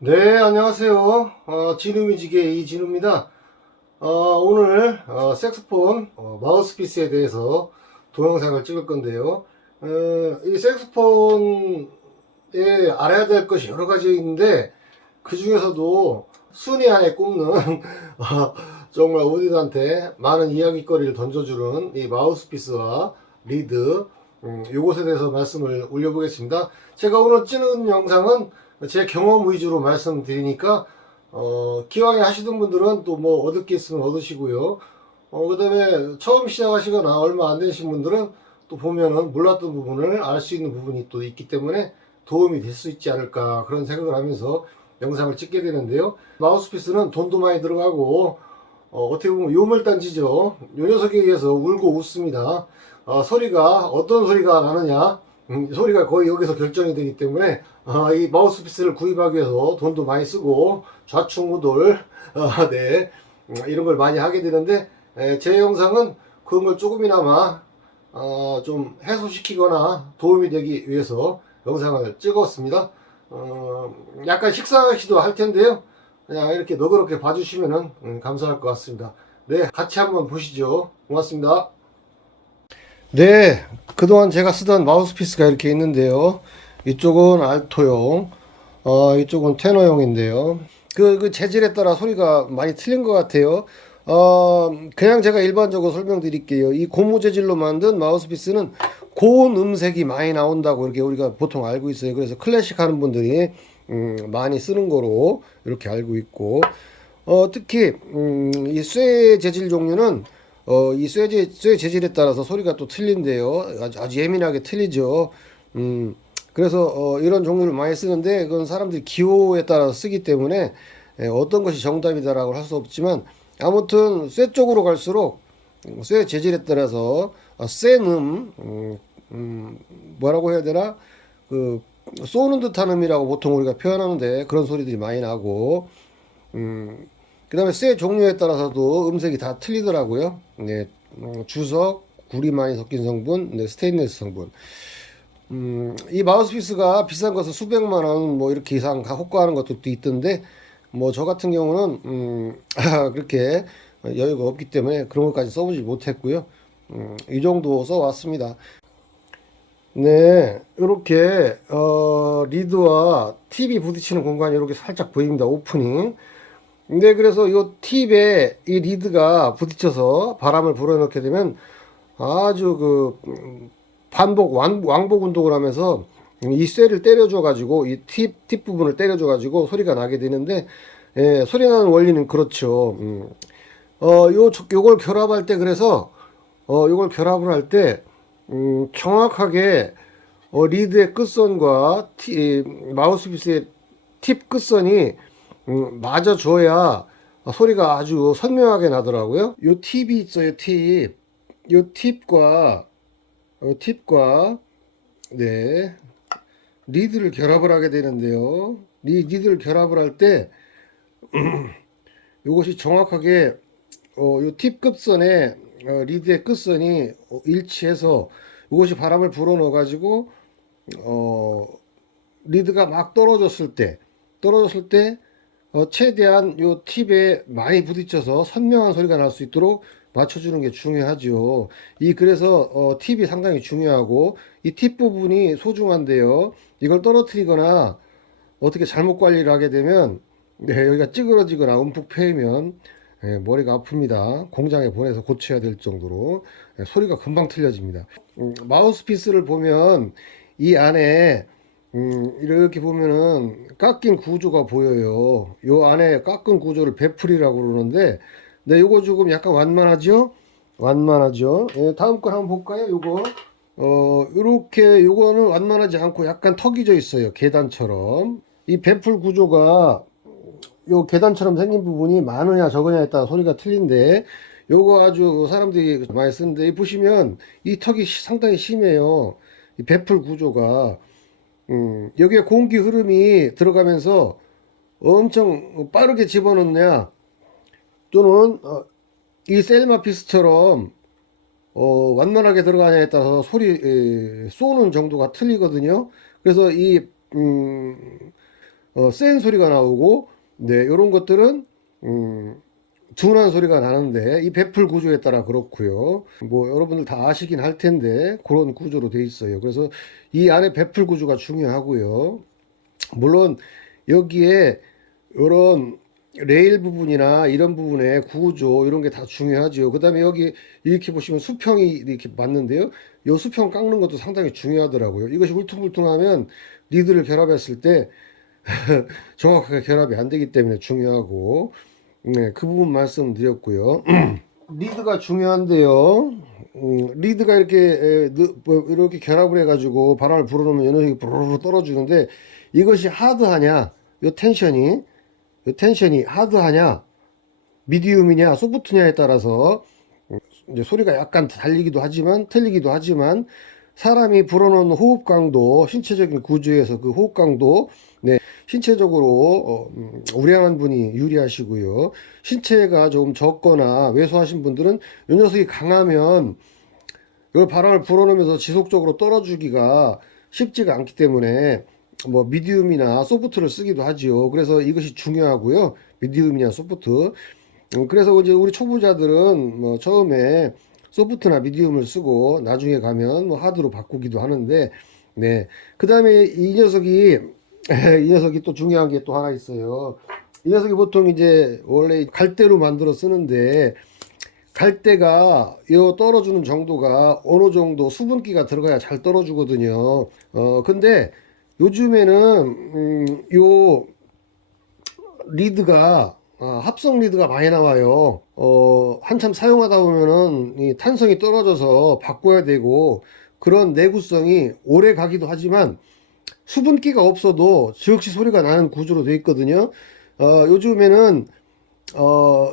네, 안녕하세요. 진우뮤직의 이진우입니다. 오늘 색소폰 마우스피스에 대해서 동영상을 찍을 건데요. 이 색소폰에 알아야 될 것이 여러 가지 있는데 그 중에서도 순위 안에 꼽는 정말 우리들한테 많은 이야기거리를 던져주는 이 마우스피스와 리드, 요것에 대해서 말씀을 올려보겠습니다. 제가 오늘 찍는 영상은 제 경험 위주로 말씀드리니까 기왕에 하시던 분들은 또 뭐 얻을 게 있으면 얻으시고요. 그 다음에 처음 시작하시거나 얼마 안 되신 분들은 또 보면은 몰랐던 부분을 알 수 있는 부분이 또 있기 때문에 도움이 될 수 있지 않을까 그런 생각을 하면서 영상을 찍게 되는데요. 마우스피스는 돈도 많이 들어가고 어떻게 보면 요물단지죠. 요 녀석에 의해서 울고 웃습니다. 소리가 어떤 소리가 나느냐, 소리가 거의 여기서 결정이 되기 때문에 이 마우스피스를 구입하기 위해서 돈도 많이 쓰고 좌충우돌 네, 이런 걸 많이 하게 되는데 제 영상은 그런 걸 조금이나마 좀 해소시키거나 도움이 되기 위해서 영상을 찍었습니다. 약간 식상하기도 할 텐데요. 그냥 이렇게 너그럽게 봐주시면 감사할 것 같습니다. 네, 같이 한번 보시죠. 고맙습니다. 네, 그동안 제가 쓰던 마우스피스가 이렇게 있는데요. 이쪽은 알토용, 이쪽은 테너용인데요. 그 재질에 따라 소리가 많이 틀린 것 같아요. 그냥 제가 일반적으로 설명드릴게요. 이 고무 재질로 만든 마우스피스는 고운 음색이 많이 나온다고 이렇게 우리가 보통 알고 있어요. 그래서 클래식 하는 분들이 많이 쓰는 거로 이렇게 알고 있고, 특히 이 쇠 재질 종류는 쇠 재질에 따라서 소리가 또 틀린데요. 아주 예민하게 틀리죠. 그래서 이런 종류를 많이 쓰는데 그건 사람들이 기호에 따라서 쓰기 때문에 어떤 것이 정답이다라고 할 수 없지만 아무튼 쇠 쪽으로 갈수록 쇠 재질에 따라서 센 뭐라고 해야 되나 그 쏘는 듯한 음이라고 보통 우리가 표현하는데 그런 소리들이 많이 나고 그 다음에 쇠 종류에 따라서도 음색이 다 틀리더라고요. 네, 주석, 구리 많이 섞인 성분, 네, 스테인리스 성분. 이 마우스피스가 비싼 것은 수백만 원, 뭐 이렇게 이상 호가하는 것도 있던데, 뭐 저 같은 경우는 그렇게 여유가 없기 때문에 그런 것까지 써보지 못했고요. 이 정도 써왔습니다. 네, 이렇게 리드와 팁이 부딪히는 공간이 이렇게 살짝 보입니다. 오프닝. 근데 그래서 이 팁에 이 리드가 부딪혀서 바람을 불어넣게 되면 아주 반복 왕복 운동을 하면서 이 쇠를 때려줘 가지고 이 팁 부분을 때려줘 가지고 소리가 나게 되는데 소리 나는 원리는 그렇죠. 요걸 결합할 때 그래서 요걸 결합을 할 때 정확하게 리드의 끝선과 마우스피스의 팁 끝선이 맞아줘야 소리가 아주 선명하게 나더라고요. 요 팁이 있어요, 팁. 요 팁과, 네, 리드를 결합을 하게 되는데요. 리드를 결합을 할 때, 요것이 정확하게, 요 팁 끝선에, 리드의 끝선이 일치해서, 요것이 바람을 불어넣어가지고, 어, 리드가 막 떨어졌을 때, 최대한 요 팁에 많이 부딪혀서 선명한 소리가 날 수 있도록 맞춰주는 게 중요하죠. 그래서 팁이 상당히 중요하고 이 팁 부분이 소중한데요. 이걸 떨어뜨리거나 어떻게 잘못 관리를 하게 되면 네, 여기가 찌그러지거나 움푹 패이면 머리가 아픕니다. 공장에 보내서 고쳐야 될 정도로 소리가 금방 틀려집니다. 마우스피스를 보면 이 안에 이렇게 보면은 깎인 구조가 보여요. 요 안에 깎은 구조를 베풀이라고 그러는데, 네, 요거 조금 약간 완만하죠? 완만하죠? 다음 걸 한번 볼까요? 요거. 요렇게 요거는 완만하지 않고 약간 턱이 져 있어요. 계단처럼. 이 베풀 구조가 요 계단처럼 생긴 부분이 많으냐 적으냐에 따라 소리가 틀린데, 요거 아주 사람들이 많이 쓰는데, 보시면 이 턱이 상당히 심해요. 이 베풀 구조가. 여기에 공기 흐름이 들어가면서 엄청 빠르게 집어넣냐 또는 이 셀마피스처럼 완만하게 들어가냐에 따라서 쏘는 정도가 틀리거든요. 그래서 센 소리가 나오고, 네, 이런 것들은 둔한 소리가 나는데 이 베풀 구조에 따라 그렇고요. 뭐 여러분들 다 아시긴 할 텐데 그런 구조로 돼 있어요. 그래서 이 안에 베풀 구조가 중요하고요. 물론 여기에 이런 레일 부분이나 이런 부분의 구조 이런 게 다 중요하죠. 그 다음에 여기 이렇게 보시면 수평이 이렇게 맞는데요. 이 수평 깎는 것도 상당히 중요하더라고요. 이것이 울퉁불퉁하면 리드를 결합했을 때 정확하게 결합이 안 되기 때문에 중요하고, 네, 그 부분 말씀드렸고요. 리드가 중요한데요. 리드가 이렇게 뭐 이렇게 결합을 해가지고 바람을 불어넣으면 이 녀석이 부르르 떨어지는데 이것이 하드하냐, 요 텐션이 하드하냐, 미디움이냐, 소프트냐에 따라서 이제 소리가 약간 달리기도 하지만 틀리기도 하지만 사람이 불어넣는 호흡 강도, 신체적인 구조에서 그 호흡 강도, 네, 신체적으로 우량한 분이 유리하시고요. 신체가 조금 적거나 왜소하신 분들은 이 녀석이 강하면 이걸 바람을 불어넣으면서 지속적으로 떨어주기가 쉽지가 않기 때문에 뭐 미디움이나 소프트를 쓰기도 하지요. 그래서 이것이 중요하고요. 미디움이나 소프트. 그래서 이제 우리 초보자들은 뭐 처음에 소프트나 미디움을 쓰고 나중에 가면 뭐 하드로 바꾸기도 하는데, 네. 그 다음에 이 녀석이 이 녀석이 또 중요한 게 또 하나 있어요. 이 녀석이 보통 이제 원래 갈대로 만들어 쓰는데 갈대가 요 떨어주는 정도가 어느 정도 수분기가 들어가야 잘 떨어주거든요. 근데 요즘에는 요 리드가 합성 리드가 많이 나와요. 한참 사용하다 보면은 이 탄성이 떨어져서 바꿔야 되고 그런 내구성이 오래 가기도 하지만 수분기가 없어도 즉시 소리가 나는 구조로 되어 있거든요. 요즘에는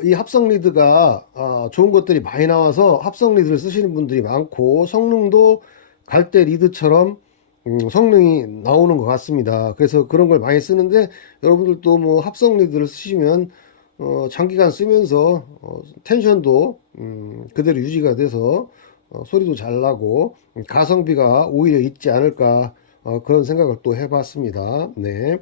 이 합성 리드가 좋은 것들이 많이 나와서 합성 리드를 쓰시는 분들이 많고 성능도 갈대 리드처럼 성능이 나오는 것 같습니다. 그래서 그런 걸 많이 쓰는데 여러분들도 뭐 합성 리드를 쓰시면 장기간 쓰면서 텐션도 그대로 유지가 돼서 소리도 잘 나고 가성비가 오히려 있지 않을까 그런 생각을 또 해봤습니다. 네,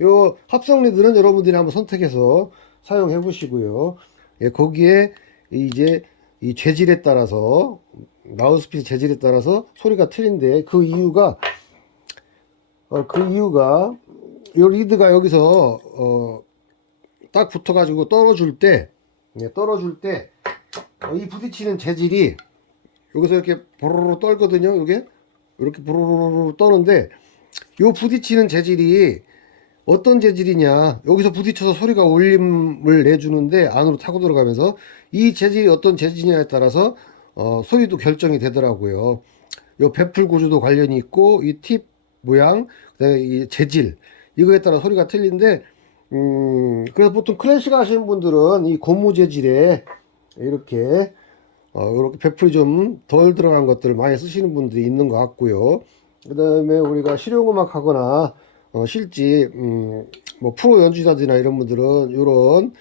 요 합성 리드는 여러분들이 한번 선택해서 사용해 보시고요. 예, 거기에 이제 이 재질에 따라서 마우스피스 재질에 따라서 소리가 틀린데 그 이유가 요 리드가 여기서 딱 붙어가지고 떨어줄 때, 예, 떨어줄 때 이 부딪히는 재질이 여기서 이렇게 보로로 떨거든요. 이게 이렇게 보로로 떠는데 요 부딪히는 재질이 어떤 재질이냐, 여기서 부딪혀서 소리가 울림을 내주는데 안으로 타고 들어가면서 이 재질이 어떤 재질이냐에 따라서 소리도 결정이 되더라고요. 요 베풀 구조도 관련이 있고 이 팁 모양, 그다음에 이 재질, 이거에 따라 소리가 틀린데 그래서 보통 클래식 하시는 분들은 이 고무 재질에 이렇게 이렇게 베풀이 좀 덜 들어간 것들을 많이 쓰시는 분들이 있는 것 같고요. 그 다음에 우리가 실용음악 하거나 실제 뭐 프로 연주자들이나 이런 분들은 이런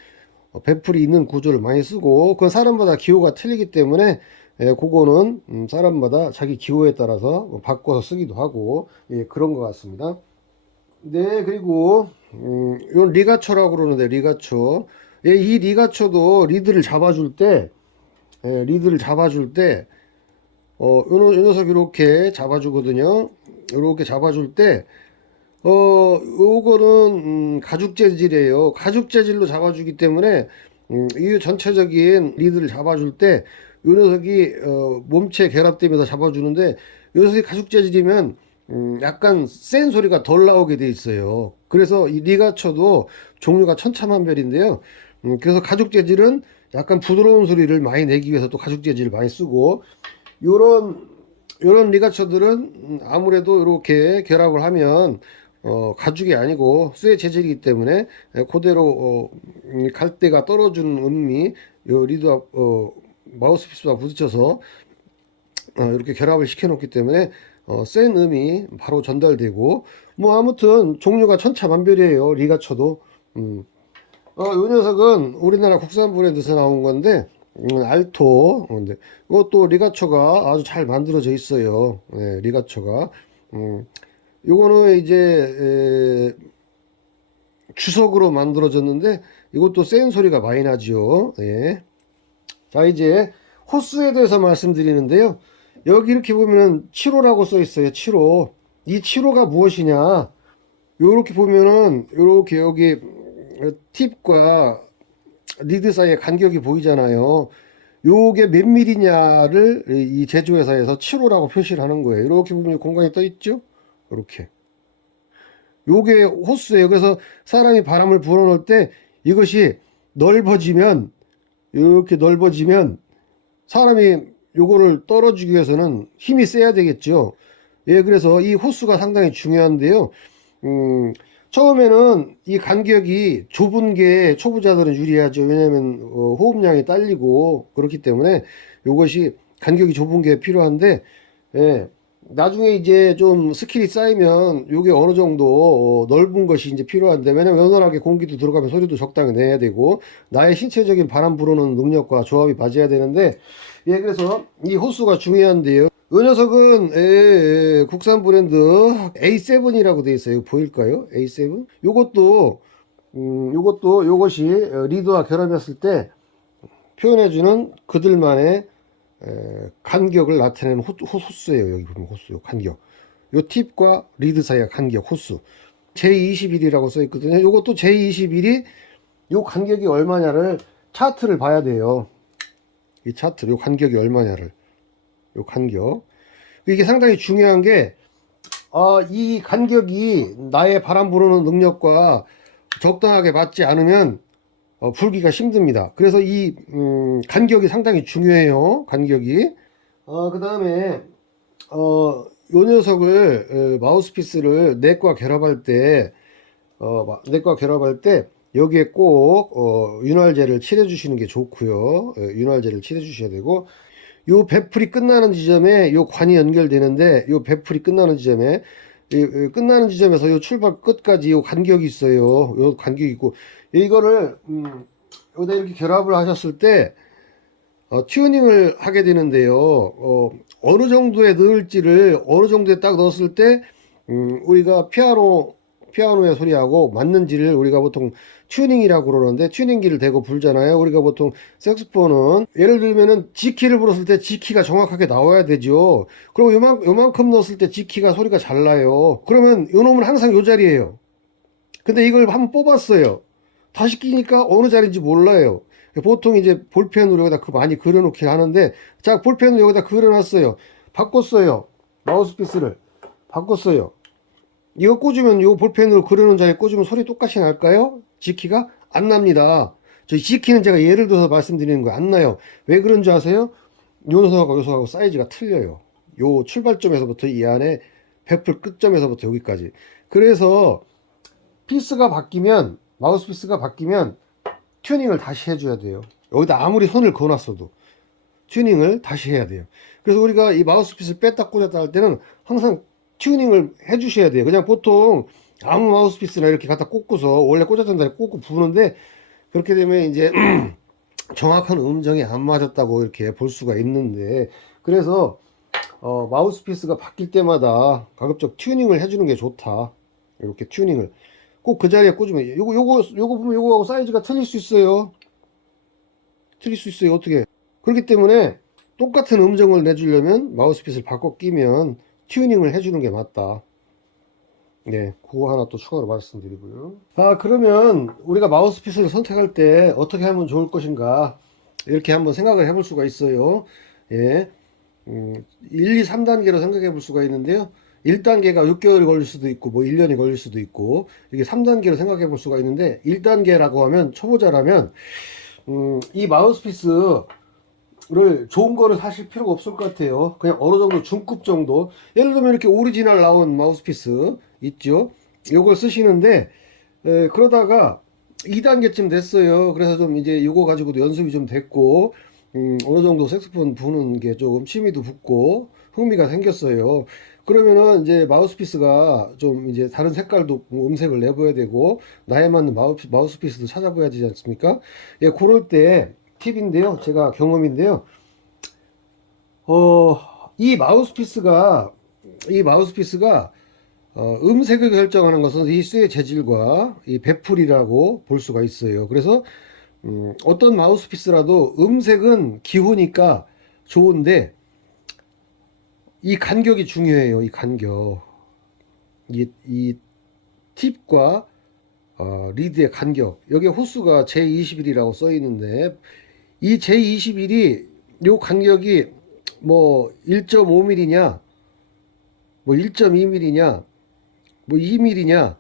베풀이 있는 구조를 많이 쓰고 그건 사람마다 기호가 틀리기 때문에 그거는 사람마다 자기 기호에 따라서 뭐 바꿔서 쓰기도 하고, 예, 그런 것 같습니다. 네, 그리고 이건 리가초라고 그러는데 리가초, 예, 이 리가초도 리드를 잡아줄 때, 예, 리드를 잡아줄 때 요 녀석 이렇게 잡아주거든요. 이렇게 잡아줄 때 요거는 가죽 재질이에요. 가죽 재질로 잡아주기 때문에 이 전체적인 리드를 잡아줄 때 요 녀석이 몸체 결합되면서 잡아주는데 요 녀석이 가죽 재질이면 약간 센 소리가 덜 나오게 돼 있어요. 그래서 이 리가초도 종류가 천차만별인데요. 그래서 가죽 재질은 약간 부드러운 소리를 많이 내기 위해서 또 가죽 재질을 많이 쓰고, 요런 리가초들은 아무래도 이렇게 결합을 하면 가죽이 아니고 쇠 재질이기 때문에 그대로 갈대가 떨어지는 음이 요 리드 마우스피스와 부딪혀서 이렇게 결합을 시켜 놓기 때문에 센 음이 바로 전달되고, 뭐 아무튼 종류가 천차만별이에요. 리가초도. 요 녀석은 우리나라 국산 브랜드에서 나온 건데 알토. 근데 이것도 리가초가 아주 잘 만들어져 있어요. 네, 리가초가. 요거는 이제 주석으로 만들어졌는데 이것도 센 소리가 많이 나죠. 예. 자, 이제 호스에 대해서 말씀드리는데요. 여기 이렇게 보면은 7호라고 써 있어요. 7호. 이 7호가 무엇이냐? 요렇게 보면은 요렇게 여기 팁과 리드 사이의 간격이 보이잖아요. 요게 몇 밀리냐를 이 제조회사에서 7호라고 표시를 하는 거예요. 이렇게 보면 공간이 떠 있죠? 이렇게. 요게 호스예요. 그래서 사람이 바람을 불어넣을 때 이것이 넓어지면, 이렇게 넓어지면 사람이 요거를 떨어지기 위해서는 힘이 세야 되겠죠. 예, 그래서 이 호스가 상당히 중요한데요. 처음에는 이 간격이 좁은 게 초보자들은 유리하죠. 왜냐하면 호흡량이 딸리고 그렇기 때문에 이것이 간격이 좁은 게 필요한데, 예, 나중에 이제 좀 스킬이 쌓이면 이게 어느 정도 넓은 것이 이제 필요한데, 왜냐면 원활하게 공기도 들어가면 소리도 적당히 내야 되고 나의 신체적인 바람 불어넣는 능력과 조합이 맞아야 되는데, 예, 그래서 이 호수가 중요한데요. 이 녀석은 국산 브랜드 A7이라고 되어 있어요. 보일까요? A7. 요것이 리드와 결합했을 때 표현해주는 그들만의 간격을 나타내는 호수예요. 여기 보면 호수, 요 간격. 요 팁과 리드 사이의 간격, 호수. J21이라고 써 있거든요. 요것도 J21이 요 간격이 얼마냐를 차트를 봐야 돼요. 이 차트, 요 간격이 얼마냐를. 요 간격. 이게 상당히 중요한 게, 이 간격이 나의 바람 불어넣는 능력과 적당하게 맞지 않으면 불기가 힘듭니다. 그래서 이 간격이 상당히 중요해요. 간격이. 그 다음에 요 녀석을 마우스피스를 넥과 결합할 때 여기에 꼭 윤활제를 칠해 주시는 게 좋고요. 윤활제를 칠해 주셔야 되고, 요 배풀이 끝나는 지점에 요 관이 연결되는데, 요 배풀이 끝나는 지점에 끝나는 지점에서 요 출발 끝까지 요 간격이 있어요. 요 간격이 있고, 이거를 여기다 이렇게 결합을 하셨을 때 튜닝을 하게 되는데요. 어느 정도에 넣을지를 어느 정도에 딱 넣었을 때 우리가 피아노의 소리하고 맞는지를 우리가 보통 튜닝이라고 그러는데, 튜닝기를 대고 불잖아요. 우리가 보통 색소폰은 예를 들면은 G키를 불었을 때 G키가 정확하게 나와야 되죠. 그리고 요만큼 넣었을 때 G키가 소리가 잘 나요. 그러면 요 놈은 항상 요 자리예요. 근데 이걸 한번 뽑았어요. 다시 끼니까 어느 자리인지 몰라요. 보통 이제 볼펜으로 여기다 많이 그려놓긴 하는데, 자, 볼펜을 여기다 그려놨어요. 바꿨어요. 마우스피스를 바꿨어요. 이거 꽂으면, 요 볼펜으로 그려놓은 자리에 꽂으면 소리 똑같이 날까요? G키가? 안 납니다. 저 G키는 제가 예를 들어서 말씀드리는 거예요. 안 나요. 왜 그런 줄 아세요? 요 녀석하고 사이즈가 틀려요. 요 출발점에서부터 이 안에 베풀 끝점에서부터 여기까지. 그래서 마우스 피스가 바뀌면 튜닝을 다시 해줘야 돼요. 여기다 아무리 손을 그어놨어도 튜닝을 다시 해야 돼요. 그래서 우리가 이 마우스 피스를 뺐다 꽂았다 할 때는 항상 튜닝을 해주셔야 돼요. 그냥 보통 아무 마우스 피스나 이렇게 갖다 꽂고서 원래 꽂았던 데를 꽂고 부는데, 그렇게 되면 이제 정확한 음정이 안 맞았다고 이렇게 볼 수가 있는데, 그래서 마우스 피스가 바뀔 때마다 가급적 튜닝을 해주는 게 좋다. 이렇게 튜닝을 꼭 그 자리에 꽂으면, 요거 보면 요거하고 사이즈가 틀릴 수 있어요. 어떻게? 그렇기 때문에 똑같은 음정을 내주려면 마우스피스를 바꿔 끼면 튜닝을 해주는 게 맞다. 네, 그거 하나 또 추가로 말씀드리고요. 그러면 우리가 마우스피스를 선택할 때 어떻게 하면 좋을 것인가, 이렇게 한번 생각을 해볼 수가 있어요. 예, 1, 2, 3단계로 생각해 볼 수가 있는데요. 1단계가 6개월이 걸릴 수도 있고, 뭐 1년이 걸릴 수도 있고, 이게 3단계로 생각해 볼 수가 있는데, 1단계라고 하면 초보자라면, 이 마우스피스를 좋은 거를 사실 필요가 없을 것 같아요. 그냥 어느 정도 중급 정도. 예를 들면 이렇게 오리지널 나온 마우스피스 있죠. 요걸 쓰시는데, 그러다가 2단계쯤 됐어요. 그래서 좀 이제 이거 가지고도 연습이 좀 됐고, 어느 정도 색소폰 부는 게 좀 취미도 붙고 흥미가 생겼어요. 그러면은 이제 마우스피스가 좀 이제 다른 색깔도 음색을 내봐야 되고, 나에 맞는 마우스피스도 찾아봐야 되지 않습니까? 예, 그럴 때 팁인데요. 제가 경험인데요. 이 마우스피스가 음색을 결정하는 것은 이 쇠의 재질과 이 베풀이라고 볼 수가 있어요. 그래서 어떤 마우스피스라도 음색은 기호니까 좋은데 이 간격이 중요해요. 이 간격. 이 팁과 리드의 간격. 여기 호수가 J21이라고 써 있는데 이 J21이 요 간격이 뭐 1.5mm냐 뭐 1.2mm냐 뭐 2mm냐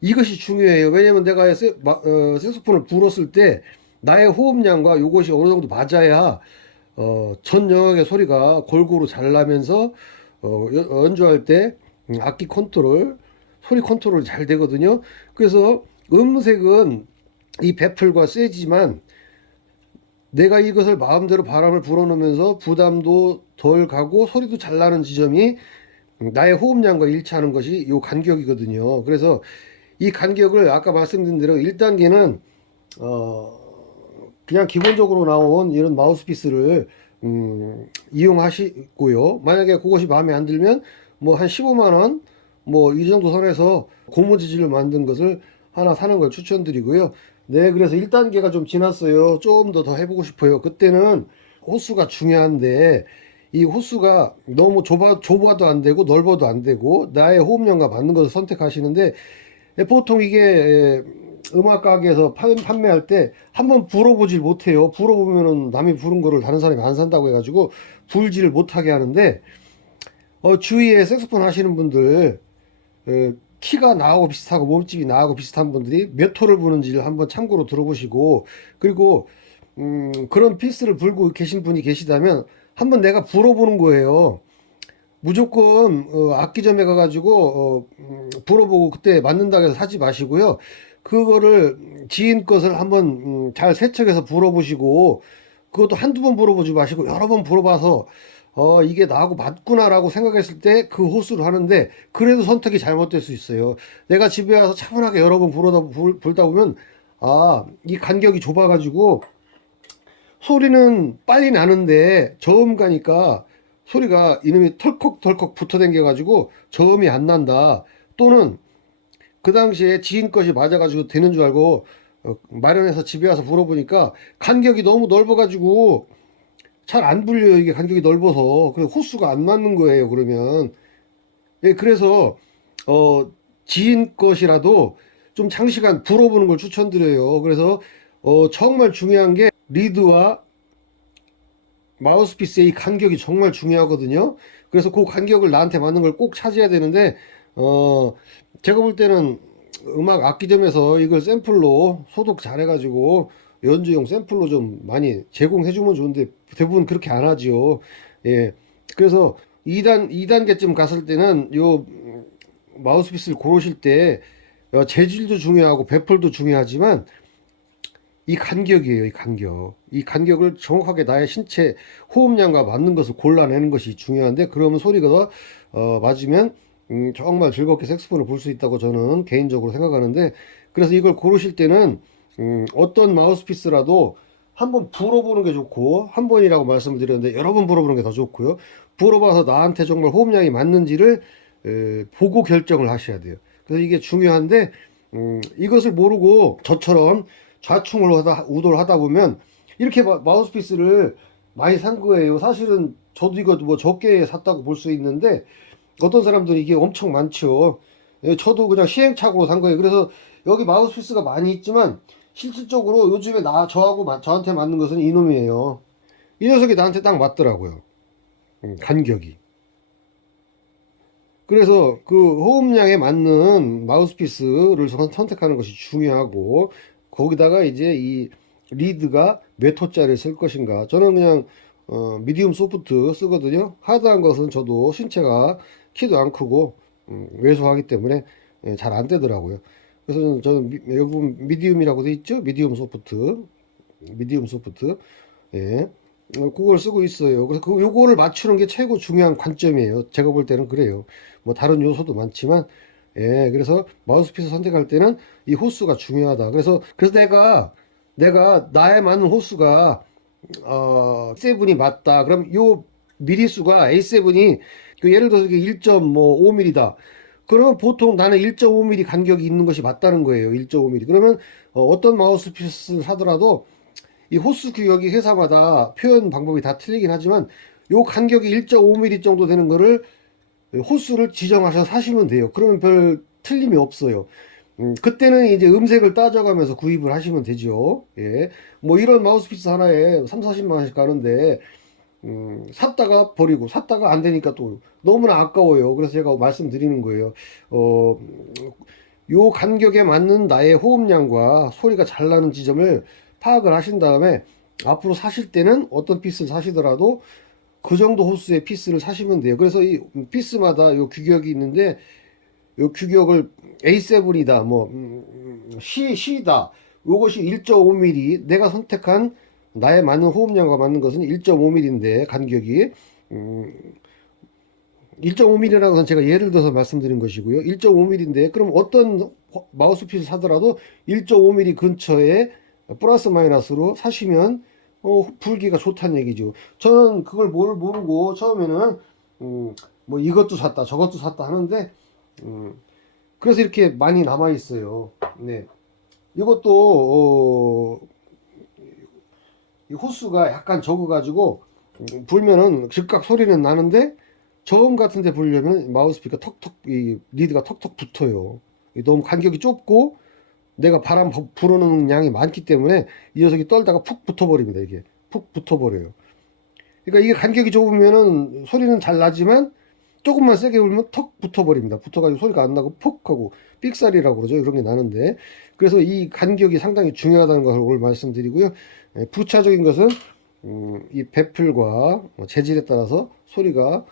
이것이 중요해요. 왜냐면 내가 색소폰을 불었을 때 나의 호흡량과 이것이 어느 정도 맞아야 전 영역의 소리가 골고루 잘 나면서 연주할 때 악기 컨트롤, 소리 컨트롤이 잘 되거든요. 그래서 음색은 이 베풀과 세지만 내가 이것을 마음대로 바람을 불어넣으면서 부담도 덜 가고 소리도 잘 나는 지점이 나의 호흡량과 일치하는 것이 요 간격이거든요. 그래서 이 간격을 아까 말씀드린 대로 1단계는 그냥 기본적으로 나온 이런 마우스피스를 이용하시고요. 만약에 그것이 마음에 안 들면 뭐 한 15만 원 뭐 이 정도 선에서 고무재질로 만든 것을 하나 사는 걸 추천드리고요. 네, 그래서 1단계가 좀 지났어요. 좀 더 해보고 싶어요. 그때는 호수가 중요한데 이 호수가 너무 좁아도 안 되고 넓어도 안 되고 나의 호흡량과 맞는 것을 선택하시는데 보통 이게 음악 가게에서 판매할 때 한번 불어보질 못해요. 불어보면은 남이 부른 거를 다른 사람이 안 산다고 해가지고 불지를 못하게 하는데 주위에 색소폰 하시는 분들 키가 나하고 비슷하고 몸집이 나하고 비슷한 분들이 몇 호를 부는지를 한번 참고로 들어보시고 그리고 그런 피스를 불고 계신 분이 계시다면 한번 내가 불어보는 거예요. 무조건 악기점에 가가지고 불어보고 그때 맞는다고 해서 사지 마시고요. 그거를 지인 것을 한번 잘 세척해서 불어보시고 그것도 한두 번 불어보지 마시고 여러 번 불어봐서 이게 나하고 맞구나라고 생각했을 때 그 호수를 하는데 그래도 선택이 잘못될 수 있어요. 내가 집에 와서 차분하게 여러 번 불다 보면 이 간격이 좁아가지고 소리는 빨리 나는데 저음 가니까 소리가 이놈이 털컥털컥 붙어 댕겨 가지고 저음이 안 난다. 또는 그 당시에 지인 것이 맞아 가지고 되는 줄 알고 마련해서 집에 와서 불어보니까 간격이 너무 넓어 가지고 잘 안 불려요. 이게 간격이 넓어서. 그래서 호수가 안 맞는 거예요. 그러면 예, 그래서 지인 것이라도 좀 장시간 불어보는 걸 추천드려요. 그래서 정말 중요한 게 리드와 마우스피스의 이 간격이 정말 중요하거든요. 그래서 그 간격을 나한테 맞는 걸 꼭 찾아야 되는데 제가 볼 때는 음악 악기점에서 이걸 샘플로 소독 잘 해가지고 연주용 샘플로 좀 많이 제공해 주면 좋은데 대부분 그렇게 안 하지요. 예. 그래서 2단계쯤 갔을 때는 요 마우스피스를 고르실 때 재질도 중요하고 베풀도 중요하지만 이 간격이에요. 이 간격. 이 간격을 정확하게 나의 신체 호흡량과 맞는 것을 골라내는 것이 중요한데 그러면 소리가 맞으면 정말 즐겁게 색소폰을 불 수 있다고 저는 개인적으로 생각하는데 그래서 이걸 고르실 때는 어떤 마우스피스라도 한번 불어보는 게 좋고 한 번이라고 말씀을 드렸는데 여러 번 불어보는 게 더 좋고요. 불어봐서 나한테 정말 호흡량이 맞는지를 보고 결정을 하셔야 돼요. 그래서 이게 중요한데 이것을 모르고 저처럼 우돌 하다 보면 이렇게 마우스피스를 많이 산 거예요. 사실은 저도 이거 뭐 적게 샀다고 볼 수 있는데 어떤 사람들은 이게 엄청 많죠. 예, 저도 그냥 시행착오로 산 거예요. 그래서 여기 마우스피스가 많이 있지만 실질적으로 요즘에 저한테 맞는 것은 이놈이에요. 이 녀석이 나한테 딱 맞더라고요. 간격이. 그래서 그 호흡량에 맞는 마우스피스를 선택하는 것이 중요하고 거기다가 이제 이 리드가 몇 호짜리를 쓸 것인가. 저는 그냥 미디움 소프트 쓰거든요. 하드한 것은 저도 신체가 키도 안 크고 왜소하기 때문에 잘 안 되더라고요. 그래서 저는 여기 보면 미디움이라고 돼 있죠. 미디움 소프트. 예. 그걸 쓰고 있어요. 그래서 요거를 맞추는 게 최고 중요한 관점이에요. 제가 볼 때는 그래요. 뭐 다른 요소도 많지만 예, 그래서 마우스피스 선택할 때는 이 호수가 중요하다. 그래서 내가 나에 맞는 호수가 A7이 맞다. 그럼 요 미리수가 A7이 그 예를 들어서 1.5mm다. 그러면 보통 나는 1.5mm 간격이 있는 것이 맞다는 거예요. 1.5mm. 그러면 어떤 마우스피스를 사더라도 이 호수 규격이 회사마다 표현 방법이 다 틀리긴 하지만 요 간격이 1.5mm 정도 되는 거를 호수를 지정하셔서 사시면 돼요. 그러면 별 틀림이 없어요. 그때는 이제 음색을 따져가면서 구입을 하시면 되죠. 예. 뭐 이런 마우스피스 하나에 3, 40만 원씩 가는데 샀다가 버리고 샀다가 안 되니까 또 너무나 아까워요. 그래서 제가 말씀드리는 거예요. 어, 요 간격에 맞는 나의 호흡량과 소리가 잘 나는 지점을 파악을 하신 다음에 앞으로 사실 때는 어떤 피스를 사시더라도 그 정도 호수의 피스를 사시면 돼요. 그래서 이 피스마다 요 규격이 있는데 요 규격을 A7이다, 뭐 C다. 요것이 1.5mm 내가 선택한 나의 맞는 호흡량과 맞는 것은 1.5mm인데 간격이 1.5mm라는 건 제가 예를 들어서 말씀드린 것이고요. 1.5mm인데 그럼 어떤 마우스피스 사더라도 1.5mm 근처에 플러스 마이너스로 사시면 불기가 좋다는 얘기죠. 저는 그걸 모르고 처음에는 뭐 이것도 샀다 저것도 샀다 하는데 그래서 이렇게 많이 남아 있어요. 네. 이것도 이 호수가 약간 적어가지고 불면은 즉각 소리는 나는데 저음 같은 데 불려면 마우스피가 턱턱 이 리드가 턱턱 붙어요. 너무 간격이 좁고 내가 바람 불어넣는 양이 많기 때문에 이 녀석이 떨다가 푹 붙어버립니다. 이게 푹 붙어버려요. 그러니까 이게 간격이 좁으면은 소리는 잘 나지만 조금만 세게 울면 턱 붙어버립니다. 붙어가지고 소리가 안 나고 퍽 하고 삑사리라고 그러죠. 이런 게 나는데 그래서 이 간격이 상당히 중요하다는 것을 오늘 말씀드리고요. 부차적인 것은 이 배플과 재질에 따라서 소리가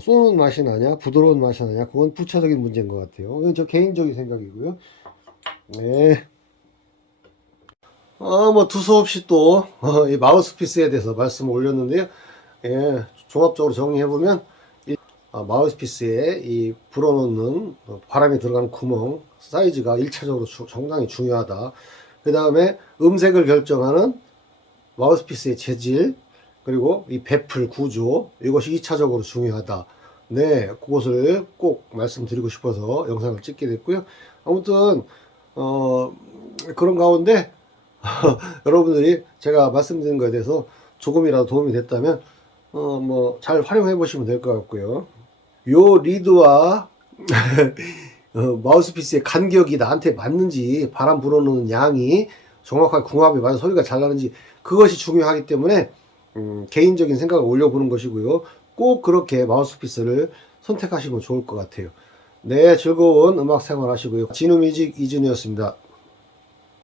쏘는 맛이 나냐 부드러운 맛이 나냐 그건 부차적인 문제인 것 같아요. 이건 저 개인적인 생각이고요. 네. 뭐 두서없이 또 이 마우스피스에 대해서 말씀을 올렸는데요. 예, 종합적으로 정리해보면 마우스피스에 이 불어넣는 바람이 들어가는 구멍 사이즈가 1차적으로 상당히 중요하다. 그 다음에 음색을 결정하는 마우스피스의 재질 그리고 이 배플 구조 이것이 2차적으로 중요하다. 네, 그것을 꼭 말씀드리고 싶어서 영상을 찍게 됐고요. 아무튼 그런 가운데 여러분들이 제가 말씀드린 거에 대해서 조금이라도 도움이 됐다면 뭐 잘 활용해 보시면 될 것 같고요. 요 리드와 마우스피스의 간격이 나한테 맞는지 바람 불어넣는 양이 정확하게 궁합이 맞는 소리가 잘 나는지 그것이 중요하기 때문에 개인적인 생각을 올려보는 것이고요. 꼭 그렇게 마우스피스를 선택하시면 좋을 것 같아요. 네, 즐거운 음악 생활 하시고요. 진우뮤직 이준이었습니다.